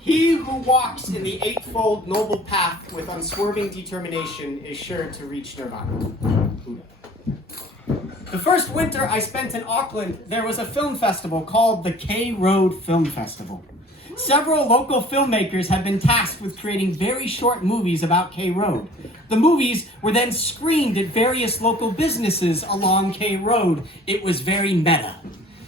He who walks in the eightfold noble path with unswerving determination is sure to reach nirvana. The first winter I spent in Auckland, there was a film festival called the K Road Film Festival. Several local filmmakers had been tasked with creating very short movies about K Road. The movies were then screened at various local businesses along K Road. It was very meta.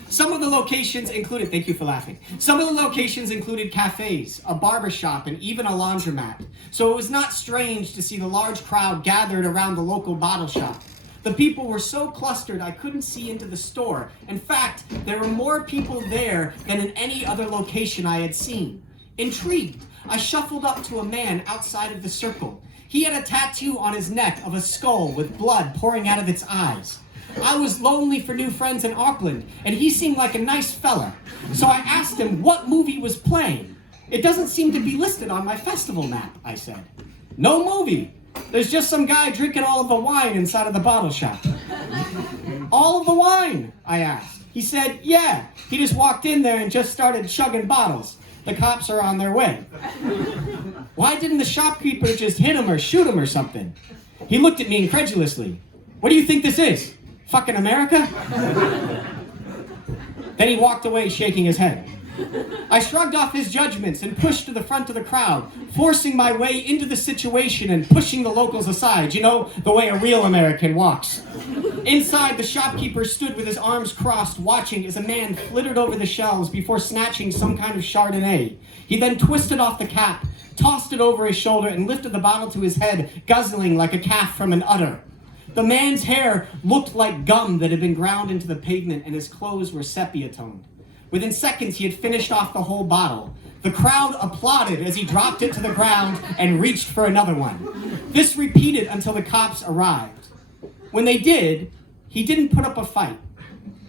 Some of the locations included, thank you for laughing, some of the locations included cafes, a barbershop, and even a laundromat. So it was not strange to see the large crowd gathered around the local bottle shop. The people were so clustered I couldn't see into the store. In fact, there were more people there than in any other location I had seen. Intrigued, I shuffled up to a man outside of the circle. He had a tattoo on his neck of a skull with blood pouring out of its eyes. I was lonely for new friends in Auckland, and he seemed like a nice fella. So I asked him what movie was playing. It doesn't seem to be listed on my festival map, I said. No movie. There's just some guy drinking all of the wine inside of the bottle shop. All of the wine? I asked. He said, yeah. He just walked in there and just started chugging bottles. The cops are on their way. Why didn't the shopkeeper just hit him or shoot him or something? He looked at me incredulously. What do you think this is? Fucking America? Then he walked away shaking his head. I shrugged off his judgments and pushed to the front of the crowd, forcing my way into the situation and pushing the locals aside, you know, the way a real American walks. Inside, the shopkeeper stood with his arms crossed, watching as a man flittered over the shelves before snatching some kind of Chardonnay. He then twisted off the cap, tossed it over his shoulder, and lifted the bottle to his head, guzzling like a calf from an udder. The man's hair looked like gum that had been ground into the pavement, and his clothes were sepia-toned. Within seconds, he had finished off the whole bottle. The crowd applauded as he dropped it to the ground and reached for another one. This repeated until the cops arrived. When they did, he didn't put up a fight,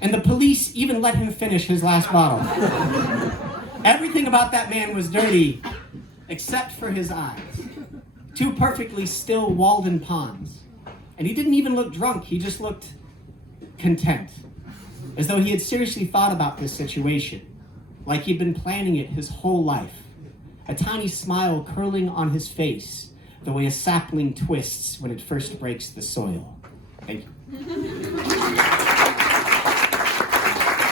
and the police even let him finish his last bottle. Everything about that man was dirty, except for his eyes. Two perfectly still Walden ponds. And he didn't even look drunk, he just looked content. As though he had seriously thought about this situation, like he'd been planning it his whole life. A tiny smile curling on his face, the way a sapling twists when it first breaks the soil. Thank you.